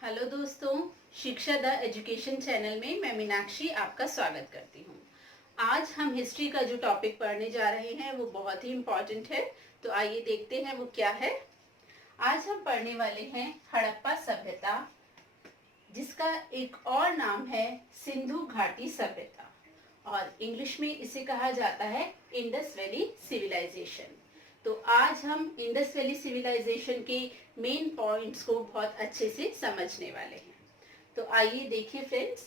Hello दोस्तों, शिक्षा the education channel में मैं मीनाक्षी आपका स्वागत करती हूँ। आज हम हिस्ट्री का जो टॉपिक पढ़ने जा रहे हैं वो बहुत ही इम्पोर्टेंट है। तो आइए देखते हैं वो क्या है। आज हम पढ़ने वाले हैं हड़प्पा सभ्यता, जिसका एक और नाम है सिंधु घाटी सभ्यता और इंग्लिश में इसे कहा जाता है इंडस वैली सिविलाइजेशन। तो आज हम इंडस वैली सिविलाइजेशन के मेन पॉइंट्स को बहुत अच्छे से समझने वाले हैं। तो आइए देखिए फ्रेंड्स,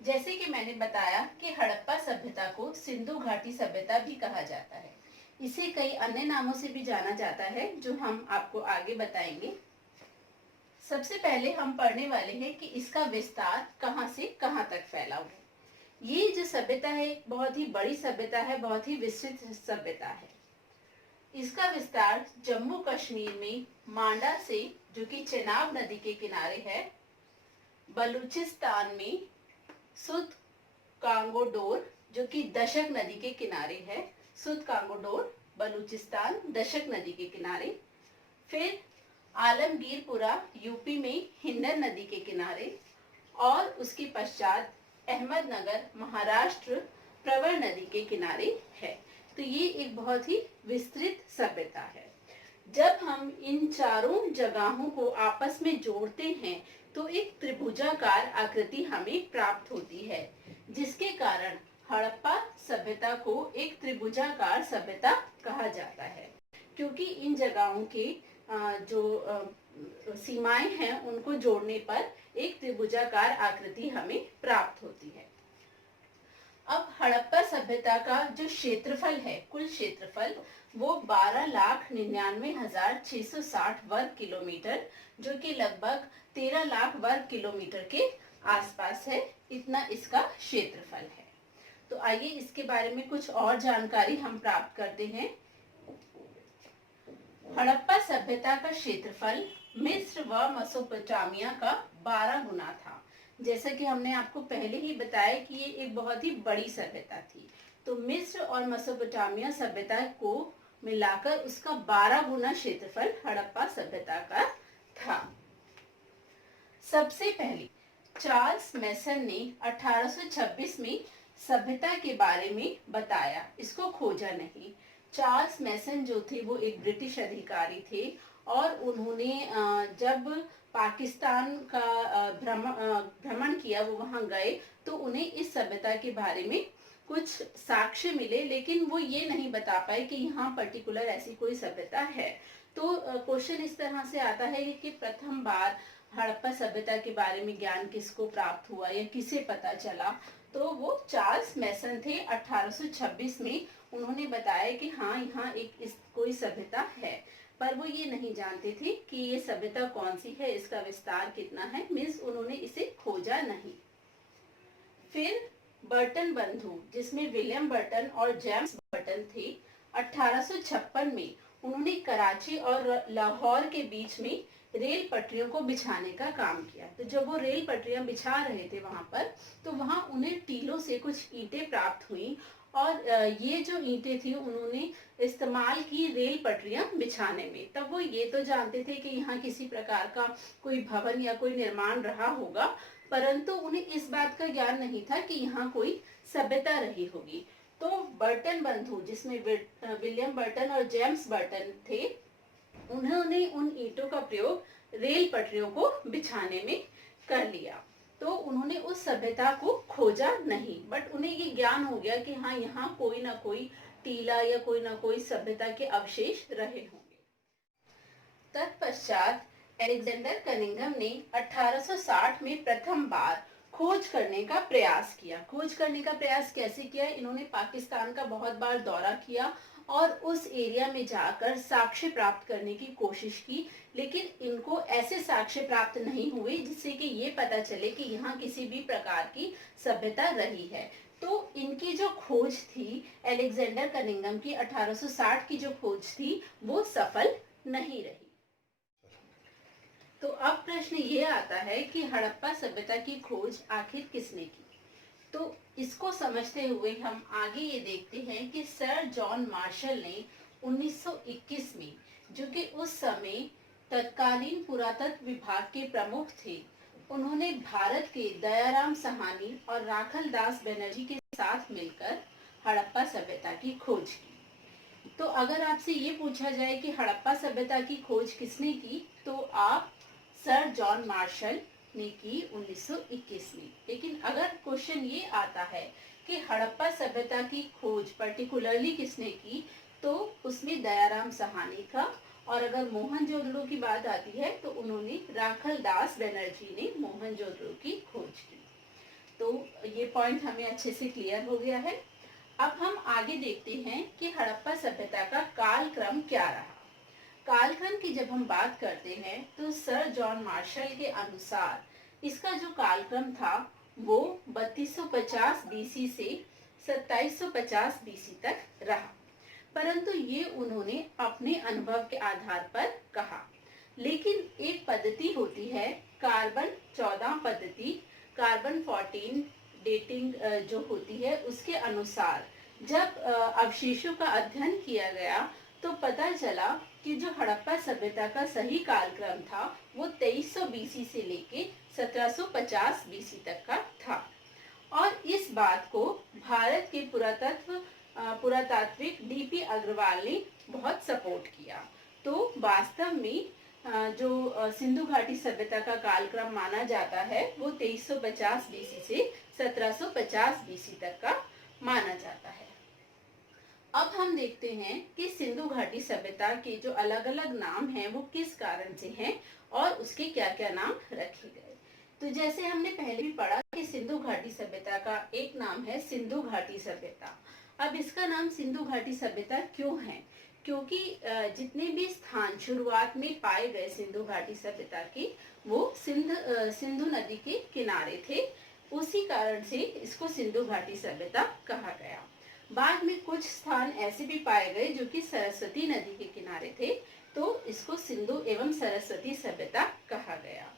जैसे कि मैंने बताया कि हड़प्पा सभ्यता को सिंधु घाटी सभ्यता भी कहा जाता है। इसे कई अन्य नामों से भी जाना जाता है जो हम आपको आगे बताएंगे। सबसे पहले हम पढ़ने वाले हैं कि इसका विस्तार कहां से कहां तक फैला हुआ है। ये जो सभ्यता है बहुत ही बड़ी सभ्यता है, बहुत ही विस्तृत सभ्यता है। इसका विस्तार जम्मू कश्मीर में मांडा से, जो कि चेनाब नदी के किनारे है, बलूचिस्तान में सुद कांगोडोर, जो कि दशक नदी के किनारे है, सुद कांगोडोर बलूचिस्तान दशक नदी के किनारे, फिर आलमगीरपुरा यूपी में हिंडन नदी के किनारे, और उसके पश्चात अहमदनगर महाराष्ट्र प्रवर नदी के किनारे है। तो ये एक बहुत ही विस्तृत सभ्यता है। जब हम इन चारों जगहों को आपस में जोड़ते हैं तो एक त्रिभुजाकार आकृति हमें प्राप्त होती है, जिसके कारण हड़प्पा सभ्यता को एक त्रिभुजाकार सभ्यता कहा जाता है, क्योंकि इन जगहों के जो सीमाएं हैं उनको जोड़ने पर एक त्रिभुजाकार आकृति हमें प्राप्त होती है। अब हड़प्पा सभ्यता का जो क्षेत्रफल है, कुल क्षेत्रफल, वो 12,99,660 वर्ग किलोमीटर, जो कि लगभग 13 लाख वर्ग किलोमीटर के आसपास है। इतना इसका क्षेत्रफल है। तो आइए इसके बारे में कुछ और जानकारी हम प्राप्त करते हैं। हड़प्पा सभ्यता का क्षेत्रफल मिस्र व मेसोपोटामिया का 12 गुना था। जैसा कि हमने आपको पहले ही बताया कि ये एक बहुत ही बड़ी सभ्यता थी। तो मिस्र और मेसोपोटामिया सभ्यता को मिलाकर उसका 12 गुना क्षेत्रफल हड़प्पा सभ्यता का था। सबसे पहले चार्ल्स मैसन ने 1826 में सभ्यता के बारे में बताया, इसको खोजा नहीं। चार्ल्स मैसन जो थे वो एक ब्रिटिश अधिकारी थे और उन्होंने जब पाकिस्तान का भ्रमण किया, वो वहां गए, तो उन्हें इस सभ्यता के बारे में कुछ साक्ष्य मिले, लेकिन वो ये नहीं बता पाए कि यहाँ पर्टिकुलर ऐसी कोई सभ्यता है। तो क्वेश्चन इस तरह से आता है कि प्रथम बार हड़प्पा सभ्यता के बारे में ज्ञान किसको प्राप्त हुआ या किसे पता चला, तो वो चार्ल्स मैसन थे। 1826 में उन्होंने बताया कि हाँ, यहाँ एक कोई सभ्यता है, पर वो ये नहीं जानते थे कि ये सभ्यता कौन सी है, इसका विस्तार कितना है, मीन्स उन्होंने इसे खोजा नहीं। फिर बर्टन बंधु, जिसमें विलियम बर्टन और जेम्स बर्टन थे, 1856 में उन्होंने कराची और लाहौर के बीच में रेल पटरियों को बिछाने का काम किया। तो जब वो रेल पटरियां बिछा रहे थे वहां पर, तो वहां उन्हें टीलों से कुछ ईंटें प्राप्त हुई और ये जो ईंटें थी उन्होंने इस्तेमाल की रेल पटरियां बिछाने में। तब वो ये तो जानते थे कि यहाँ किसी प्रकार का कोई भवन या कोई निर्माण रहा होगा, परंतु उन्हें इस बात का ज्ञान नहीं था कि यहाँ कोई सभ्यता रही होगी। तो बर्टन बंधु, जिसमें विलियम बर्टन और जेम्स बर्टन थे, उन्होंने उन ईंटों का प्रयोग रेल पटरियों को बिछाने में कर लिया। तो उन्होंने उस सभ्यता को खोजा नहीं, बट उन्हें ये ज्ञान हो गया कि हाँ, यहाँ कोई ना कोई टीला या कोई ना कोई सभ्यता के अवशेष रहे होंगे। तत्पश्चात अलेक्जेंडर कनिंघम ने 1860 में प्रथम बार खोज करने का प्रयास किया। खोज करने का प्रयास कैसे किया? इन्होंने पाकिस्तान का बहुत बार दौरा किया और उस एरिया में जाकर साक्ष्य प्राप्त करने की कोशिश की, लेकिन इनको ऐसे साक्ष्य प्राप्त नहीं हुए जिससे कि ये पता चले कि यहाँ किसी भी प्रकार की सभ्यता रही है। तो इनकी जो खोज थी, अलेक्जेंडर कनिंघम की 1860 की जो खोज थी, वो सफल नहीं रही। तो अब प्रश्न ये आता है कि हड़प्पा सभ्यता की खोज आखिर किसने की? तो इसको समझते हुए हम आगे ये देखते हैं कि सर जॉन मार्शल ने 1921 में, जो कि उस समय तत्कालीन पुरातत्व विभाग के प्रमुख थे। उन्होंने भारत के दयाराम साहनी और राखल दास बनर्जी के साथ मिलकर हड़प्पा सभ्यता की खोज की। तो अगर आपसे ये पूछा जाए कि हड़प्पा सभ्यता की खोज किसने की, तो आप सर जॉन मार्शल ने की 1921 में। लेकिन अगर क्वेश्चन ये आता है कि हड़प्पा सभ्यता की खोज पर्टिकुलरली किसने की, तो उसमें दयाराम साहनी का, और अगर मोहनजोदड़ो की बात आती है तो उन्होंने राखल दास बनर्जी ने मोहनजोदड़ो की खोज की। तो ये पॉइंट हमें अच्छे से क्लियर हो गया है। अब हम आगे देखते हैं कि हड़प्पा सभ्यता का कालक्रम क्या रहा। कालक्रम की जब हम बात करते हैं तो सर जॉन मार्शल के अनुसार इसका जो कालक्रम था वो 3250 बीसी से 2750 बीसी तक रहा, परंतु ये उन्होंने अपने अनुभव के आधार पर कहा। लेकिन एक पद्धति होती है कार्बन 14 पद्धति, कार्बन 14 डेटिंग जो होती है, उसके अनुसार जब अवशेषों का अध्ययन किया गया तो पता चला कि जो हड़प्पा सभ्यता का सही कालक्रम था वो 2300 बीसी से लेके 1750 बीसी तक का था। और इस बात को भारत के पुरातात्विक डीपी अग्रवाल ने बहुत सपोर्ट किया। तो वास्तव में जो सिंधु घाटी सभ्यता का कालक्रम माना जाता है वो 2350 बीसी से 1750 बीसी तक का माना जाता है। अब हम देखते हैं कि सिंधु घाटी सभ्यता के जो अलग अलग नाम हैं वो किस कारण से हैं और उसके क्या क्या नाम रखे गए। तो जैसे हमने पहले भी पढ़ा कि सिंधु घाटी सभ्यता का एक नाम है सिंधु घाटी सभ्यता। अब इसका नाम सिंधु घाटी सभ्यता क्यों है? क्योंकि जितने भी स्थान शुरुआत में पाए गए सिंधु घाटी सभ्यता के वो सिंधु नदी के किनारे थे, उसी कारण से इसको सिंधु घाटी सभ्यता कहा गया। बाद में कुछ स्थान ऐसे भी पाए गए जो कि सरस्वती नदी के किनारे थे, तो इसको सिंधु एवं सरस्वती सभ्यता कहा गया।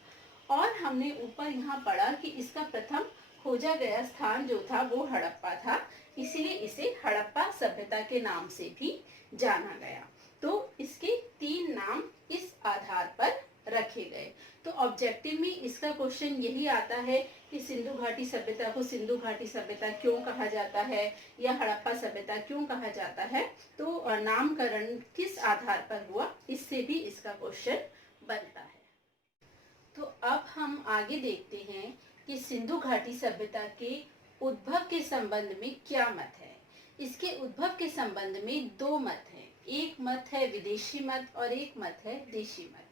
और हमने ऊपर यहाँ पढ़ा कि इसका प्रथम खोजा गया स्थान जो था वो हड़प्पा था, इसीलिए इसे हड़प्पा सभ्यता के नाम से भी जाना गया। तो इसके 3 नाम इस आधार पर रखे गए। तो ऑब्जेक्टिव में इसका क्वेश्चन यही आता है कि सिंधु घाटी सभ्यता को सिंधु घाटी सभ्यता क्यों कहा जाता है या हड़प्पा सभ्यता क्यों कहा जाता है, तो नामकरण किस आधार पर हुआ, इससे भी इसका क्वेश्चन बनता है। तो अब हम आगे देखते हैं कि सिंधु घाटी सभ्यता के उद्भव के संबंध में क्या मत है। इसके उद्भव के संबंध में 2 मत हैं। एक मत है विदेशी मत और एक मत है देशी मत।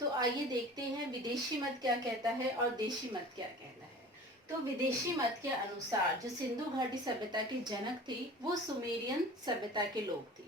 तो आइए देखते हैं विदेशी मत क्या कहता है और देशी मत क्या कहता है। तो विदेशी मत के अनुसार जो सिंधु घाटी सभ्यता के जनक थे वो सुमेरियन सभ्यता के लोग थे।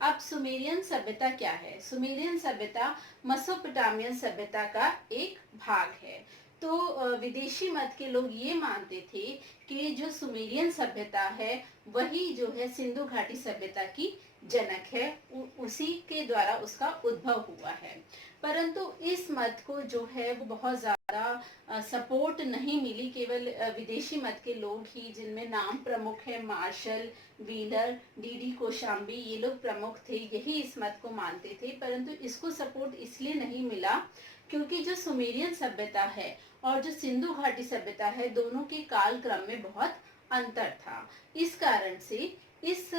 अब सुमेरियन सभ्यता क्या है? सुमेरियन सभ्यता मेसोपोटामियन सभ्यता का एक भाग है। तो विदेशी मत के लोग ये मानते थे कि जो सुमेरियन सभ्यता है वही जो है सिंधु घाटी सभ्यता की जनक है, उसी के द्वारा उसका उद्भव हुआ है। परंतु इस मत को जो है वो बहुत ज्यादा सपोर्ट नहीं मिली। केवल विदेशी मत के लोग ही, जिनमें नाम प्रमुख है मार्शल, व्हीलर, डीडी कोशाम्बी, ये लोग प्रमुख थे, यही इस मत को मानते थे। परंतु इसको सपोर्ट इसलिए नहीं मिला क्योंकि जो सुमेरियन सभ्यता है और जो सिंधु घाटी सभ्यता है दोनों के काल क्रम में बहुत अंतर था। इस कारण से इस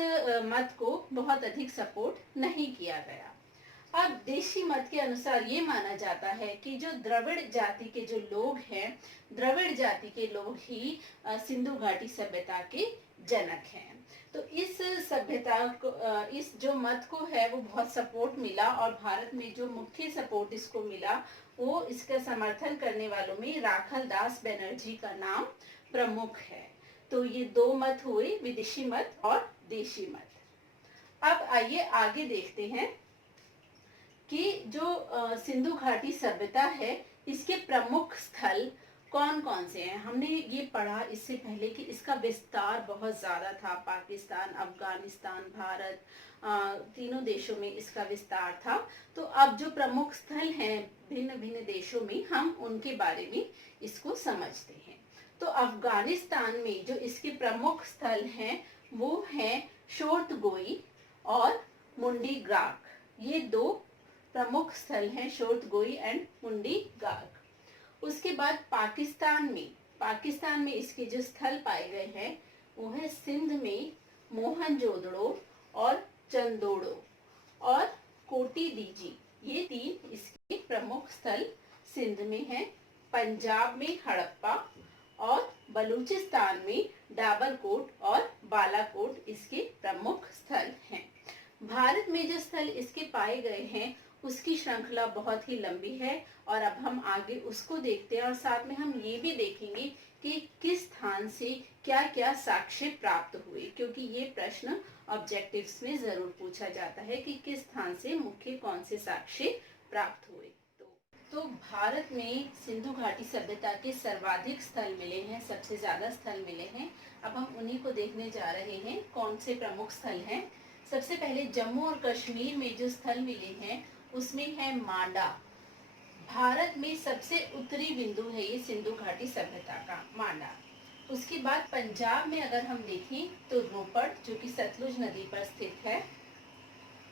मत को बहुत अधिक सपोर्ट नहीं किया गया। अब देशी मत के अनुसार ये माना जाता है कि जो द्रविड़ जाति के जो लोग हैं, द्रविड़ जाति के लोग ही सिंधु घाटी सभ्यता के जनक हैं। तो इस सभ्यता को, इस जो मत को है वो बहुत सपोर्ट मिला और भारत में जो मुख्य सपोर्ट इसको मिला वो इसका समर्थन करने वालों में राखल दास बनर्जी का नाम प्रमुख है। तो ये 2 मत हुए, विदेशी मत और देशी मत। अब आइए आगे देखते हैं कि जो सिंधु घाटी सभ्यता है इसके प्रमुख स्थल कौन कौन से हैं। हमने ये पढ़ा इससे पहले कि इसका विस्तार बहुत ज़्यादा था। पाकिस्तान, अफगानिस्तान, भारत, तीनों देशों में इसका विस्तार था। तो अब जो प्रमुख स्थल हैं भिन्न भिन्न देशों में, हम उनके बारे में इसको समझते हैं। तो अफगानिस्तान में जो इसके प्रमुख स्थल हैं वो हैं शोर्तगोई और मुंडी ग्राक। ये 2 प्रमुख स्थल हैं शोरतगोई एंड मुंडी गाग। उसके बाद पाकिस्तान में इसके जो स्थल पाए गए हैं वो है सिंध में मोहनजोदड़ो और चंदोड़ो और कोटी दीजी। ये 3 इसके प्रमुख स्थल सिंध में हैं। पंजाब में हड़प्पा और बलूचिस्तान में डाबरकोट और बालाकोट इसके प्रमुख स्थल हैं। भारत में जो स्थल इसके पाए गए हैं उसकी श्रृंखला बहुत ही लंबी है और अब हम आगे उसको देखते हैं और साथ में हम ये भी देखेंगे कि किस स्थान से क्या क्या साक्ष्य प्राप्त हुए, क्योंकि ये प्रश्न ऑब्जेक्टिव्स में जरूर पूछा जाता है कि किस स्थान से मुख्य कौन से साक्ष्य प्राप्त हुए। तो भारत में सिंधु घाटी सभ्यता के सर्वाधिक स्थल मिले हैं, सबसे ज्यादा स्थल मिले हैं। अब हम उन्हीं को देखने जा रहे हैं कौन से प्रमुख स्थल हैं। सबसे पहले जम्मू और कश्मीर में जो स्थल मिले हैं उसमें है मांडा। भारत में सबसे उत्तरी बिंदु है ये सिंधु घाटी सभ्यता का, मांडा। उसके बाद पंजाब में अगर हम देखें तो रोपड़ जो कि सतलुज नदी पर स्थित है।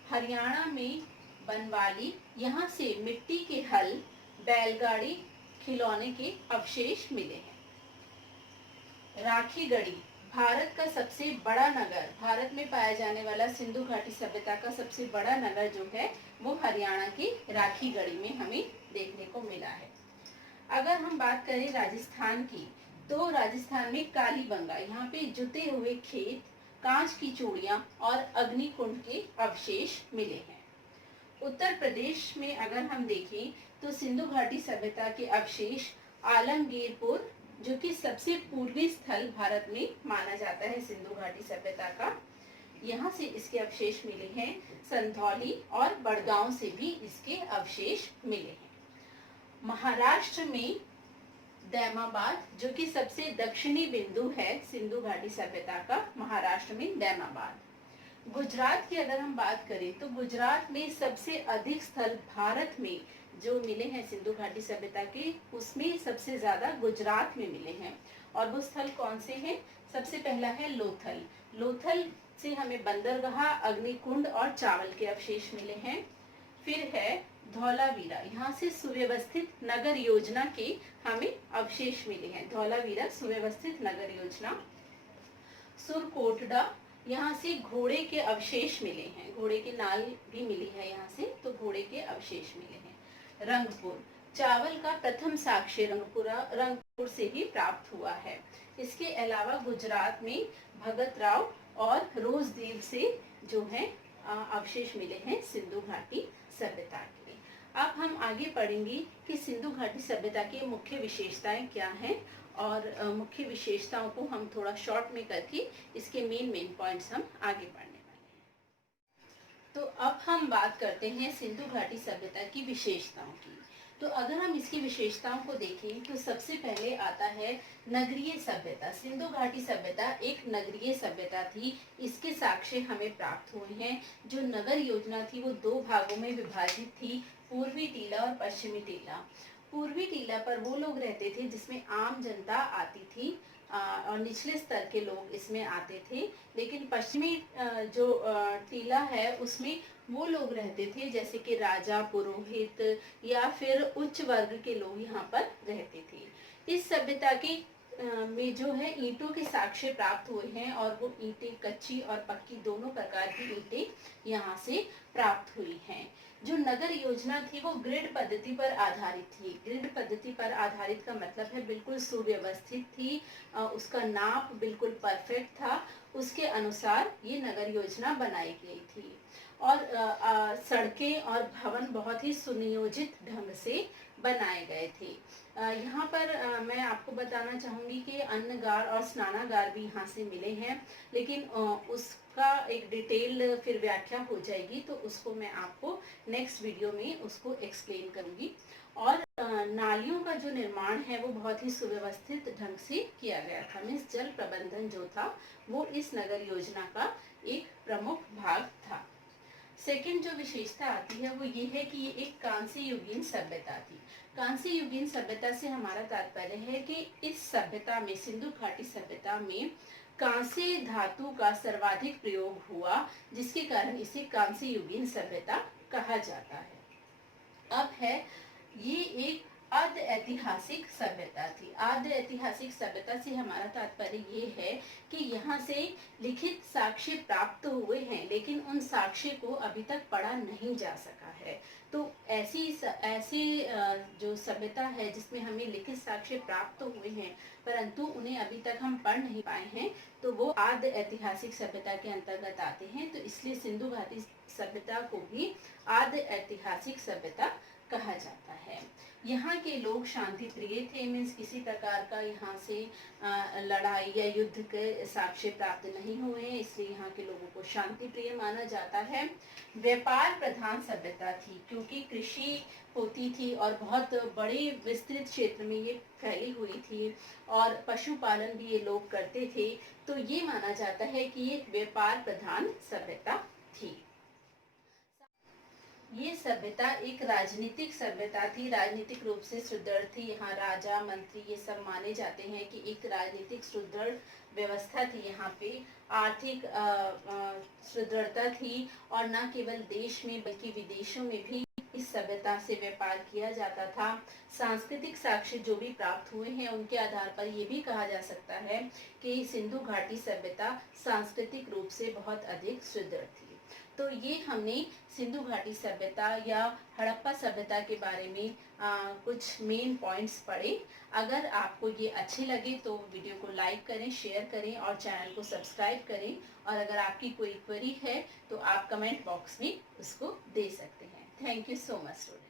हरियाणा में बनवाली, यहाँ से मिट्टी के हल, बैलगाड़ी, खिलौने के अवशेष मिले हैं। राखीगढ़ी भारत का सबसे बड़ा नगर, भारत में पाया जाने वाला सिंधु घाटी सभ्यता का सबसे बड़ा नगर जो है वो हरियाणा की राखीगढ़ी में हमें देखने को मिला है। अगर हम बात करें राजस्थान की तो राजस्थान में कालीबंगा, यहाँ पे जुते हुए खेत, कांच की चूड़ियां और अग्निकुंड के अवशेष मिले हैं। उत्तर प्रदेश में अगर हम देखें तो सिंधु घाटी सभ्यता के अवशेष आलमगीरपुर जो कि सबसे पूर्वी स्थल भारत में माना जाता है सिंधु घाटी सभ्यता का, यहाँ से इसके अवशेष मिले हैं। संधौली और बड़गांव से भी इसके अवशेष मिले हैं। महाराष्ट्र में दैमाबाद जो कि सबसे दक्षिणी बिंदु है सिंधु घाटी सभ्यता का, महाराष्ट्र में दैमाबाद। गुजरात की अगर हम बात करें तो गुजरात में सबसे अधिक स्थल भारत में जो मिले हैं सिंधु घाटी सभ्यता के, उसमें सबसे ज्यादा गुजरात में मिले हैं। और वो स्थल कौन से हैं? सबसे पहला है लोथल। लोथल से हमें बंदरगाह, अग्निकुंड और चावल के अवशेष मिले हैं। फिर है धौलावीरा, यहाँ से सुव्यवस्थित नगर योजना के हमें अवशेष मिले हैं। धौलावीरा सुव्यवस्थित नगर योजना। सुरकोटडा, यहाँ से घोड़े के अवशेष मिले हैं, घोड़े की नाल भी मिली है यहाँ से, तो घोड़े के अवशेष मिले हैं। रंगपुर, चावल का प्रथम साक्ष्य रंगपुर से ही प्राप्त हुआ है। इसके अलावा गुजरात में भगत राव और रोजदेव से जो है अवशेष मिले हैं सिंधु घाटी सभ्यता के। अब हम आगे पढ़ेंगे कि सिंधु घाटी सभ्यता की मुख्य विशेषताएं क्या हैं और मुख्य विशेषताओं को हम थोड़ा शॉर्ट में करके इसके मेन पॉइंट्स हम आगे पढ़ने वाले हैं। तो अब हम बात करते हैं सिंधु घाटी सभ्यता की विशेषताओं की। तो अगर हम इसकी विशेषताओं को देखें तो सबसे पहले आता है नगरीय सभ्यता। सिंधु घाटी सभ्यता एक नगरीय सभ्यता थी। इसके साक्ष्य हमें प्राप्त हुए हैं। जो नगर योजना थी वो 2 भागों में विभाजित थी, पूर्वी टीला और पश्चिमी टीला। पूर्वी टीला पर वो लोग रहते थे जिसमें आम जनता आती थी और निचले स्तर के लोग इसमें आते थे। लेकिन पश्चिमी जो टीला है उसमें वो लोग रहते थे जैसे कि राजा, पुरोहित या फिर उच्च वर्ग के लोग यहाँ पर रहते थे। इस सभ्यता के में जो है ईंटों के साक्ष्य प्राप्त हुए हैं और वो ईंटें कच्ची और पक्की दोनों प्रकार की ईंटें यहाँ से प्राप्त हुई हैं। जो नगर योजना थी वो ग्रिड पद्धति पर आधारित थी। ग्रिड पद्धति पर आधारित का मतलब है बिल्कुल सुव्यवस्थित थी, उसका नाप बिल्कुल परफेक्ट था, उसके अनुसार ये नगर योजना बनाई गई थी। और सड़कें और भवन बहुत ही सुनियोजित ढंग से बनाए गए थे। यहाँ पर मैं आपको बताना चाहूँगी कि अन्नगार और स्नानागार भी यहाँ से मिले हैं, लेकिन उसका एक डिटेल फिर व्याख्या हो जाएगी तो उसको मैं आपको नेक्स्ट वीडियो में उसको एक्सप्लेन करूँगी। और नालियों का जो निर्माण है वो बहुत ही सुव्यवस्थित ढंग से किया गया था। मीन्स जल प्रबंधन जो था वो इस नगर योजना का एक प्रमुख भाग था। सेकंड जो विशेषता आती है वो ये है कि ये एक कांस्य युगीन सभ्यता थी। कांस्य युगीन सभ्यता से हमारा तात्पर्य है कि इस सभ्यता में, सिंधु घाटी सभ्यता में कांस्य धातु का सर्वाधिक प्रयोग हुआ, जिसके कारण इसे कांस्य युगीन सभ्यता कहा जाता है। अब है ये एक आद्य ऐतिहासिक सभ्यता थी। आद्य ऐतिहासिक सभ्यता से हमारा तात्पर्य ये है कि यहाँ से लिखित साक्ष्य प्राप्त हुए हैं, लेकिन उन साक्ष्य को अभी तक पढ़ा नहीं जा सका है। तो ऐसी जो सभ्यता है जिसमें हमें लिखित साक्ष्य प्राप्त हुए हैं परंतु उन्हें अभी तक हम पढ़ नहीं पाए हैं, तो वो आद्य ऐतिहासिक सभ्यता के अंतर्गत आते हैं। तो इसलिए सिंधु घाटी सभ्यता को भी आद्य ऐतिहासिक सभ्यता कहा जाता है। यहाँ के लोग शांति प्रिय थे, मीन्स किसी प्रकार का यहाँ से लड़ाई या युद्ध के साक्ष्य प्राप्त नहीं हुए हैं, इसलिए यहाँ के लोगों को शांति प्रिय माना जाता है। व्यापार प्रधान सभ्यता थी, क्योंकि कृषि होती थी और बहुत बड़े विस्तृत क्षेत्र में ये फैली हुई थी और पशुपालन भी ये लोग करते थे, तो ये माना जाता है कि ये व्यापार प्रधान सभ्यता थी। ये सभ्यता एक राजनीतिक सभ्यता थी, राजनीतिक रूप से सुदृढ़ थी। यहाँ राजा मंत्री ये सब माने जाते हैं कि एक राजनीतिक सुदृढ़ व्यवस्था थी। यहाँ पे आर्थिक सुदृढ़ता थी और न केवल देश में बल्कि विदेशों में भी इस सभ्यता से व्यापार किया जाता था। सांस्कृतिक साक्ष्य जो भी प्राप्त हुए हैं उनके आधार पर यह भी कहा जा सकता है कि सिंधु घाटी सभ्यता सांस्कृतिक रूप से बहुत अधिक सुदृढ़ थी। तो ये हमने सिंधु घाटी सभ्यता या हड़प्पा सभ्यता के बारे में कुछ मेन पॉइंट्स पढ़े। अगर आपको ये अच्छे लगे तो वीडियो को लाइक करें, शेयर करें और चैनल को सब्सक्राइब करें। और अगर आपकी कोई क्वेरी है तो आप कमेंट बॉक्स में उसको दे सकते हैं। Thank you so much student.